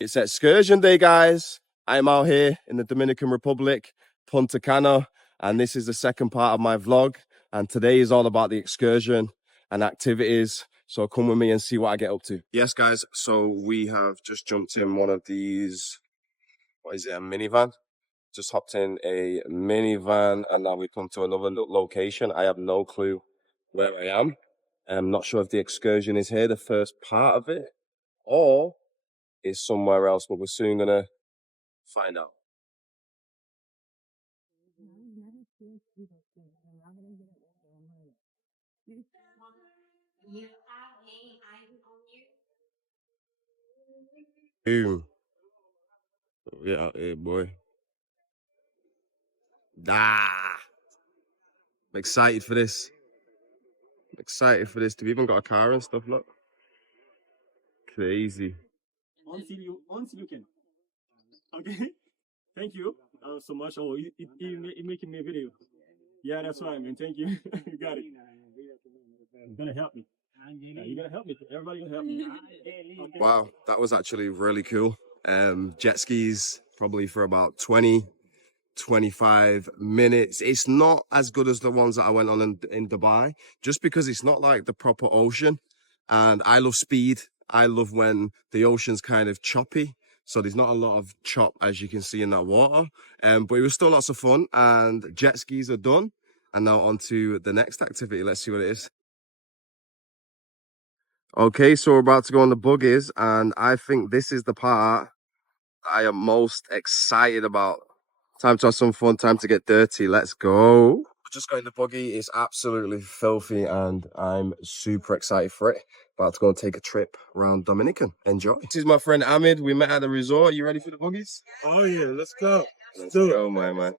It's Excursion Day, guys. I'm out here in the Dominican Republic, Punta Cana, and this is the second part of my vlog. And today is all about the excursion and activities. So come with me and see what I get up to. Yes, guys. So we have just jumped in one of these, what is it, a minivan? Just hopped in a minivan and now we come to another location. I have no clue where I am. I'm not sure if the excursion is here, the first part of it, or is somewhere else, but we're soon gonna find out. Boom. Get out here, boy. Ah, I'm excited for this. I'm excited for this. We've even got a car and stuff, look. Crazy. Until you can. Okay. Thank you so much. Oh, it making me a video. Yeah, that's right, man. Thank you. You got it. You're gonna help me. Yeah, you gotta help me. Everybody gonna help me. Okay. Wow, that was actually really cool. Jet skis probably for about 20-25 minutes. It's not as good as the ones that I went on in Dubai, just because it's not like the proper ocean. And I love speed. I love when the ocean's kind of choppy. So there's not a lot of chop, as you can see in that water. But it was still lots of fun. And jet skis are done. And now on to the next activity. Let's see what it is. Okay, so we're about to go on the buggies. And I think this is the part I am most excited about. Time to have some fun, time to get dirty. Let's go. We just got in the buggy. It's absolutely filthy and I'm super excited for it. About to go and take a trip around Dominican. Enjoy. This is my friend Ahmed. We met at the resort. You ready for the buggies? Oh yeah, let's go. Let's go, my man.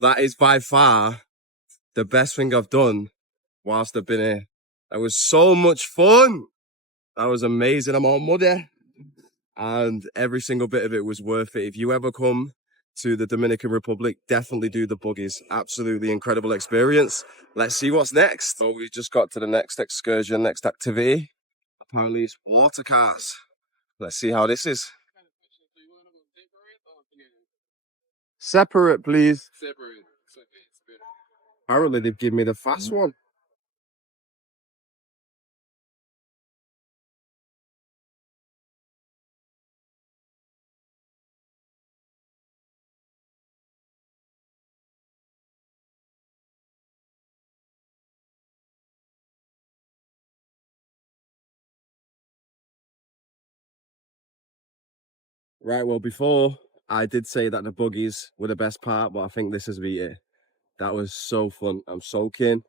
That is by far the best thing I've done whilst I've been here. That was so much fun. That was amazing. I'm all muddy. And every single bit of it was worth it. If you ever come to the Dominican Republic, definitely do the buggies. Absolutely incredible experience. Let's see what's next. So we just got to the next excursion, next activity. Apparently it's water karts. Let's see how this is. Separate, please. Separate. Apparently they've given me the fast one. Right, well, before I did say that the buggies were the best part, but I think this has beat it. That was so fun. I'm soaking.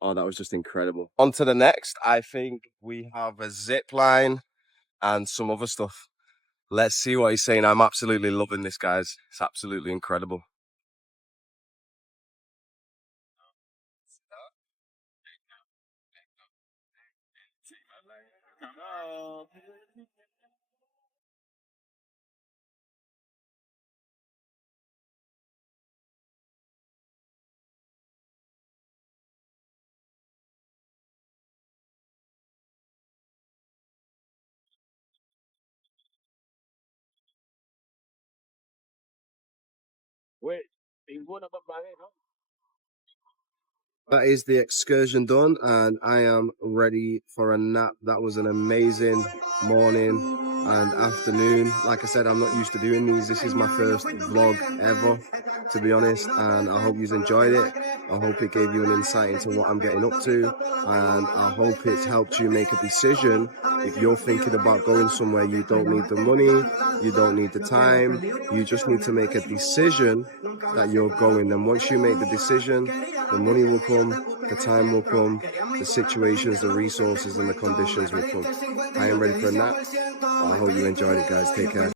Oh, that was just incredible. On to the next. I think we have a zip line and some other stuff. Let's see what he's saying. I'm absolutely loving this, guys. It's absolutely incredible. Wait, That is the excursion done, and I am ready for a nap. That was an amazing morning and afternoon. Like I said, I'm not used to doing these. This is my first vlog ever, to be honest, and I hope you've enjoyed it. I hope it gave you an insight into what I'm getting up to, and I hope it's helped you make a decision. If you're thinking about going somewhere, you don't need the money, you don't need the time, you just need to make a decision that you're going. And once you make the decision, the money will come, the time will come, the situations, the resources and the conditions will come. I am ready for a nap. I hope you enjoyed it, guys. Take care.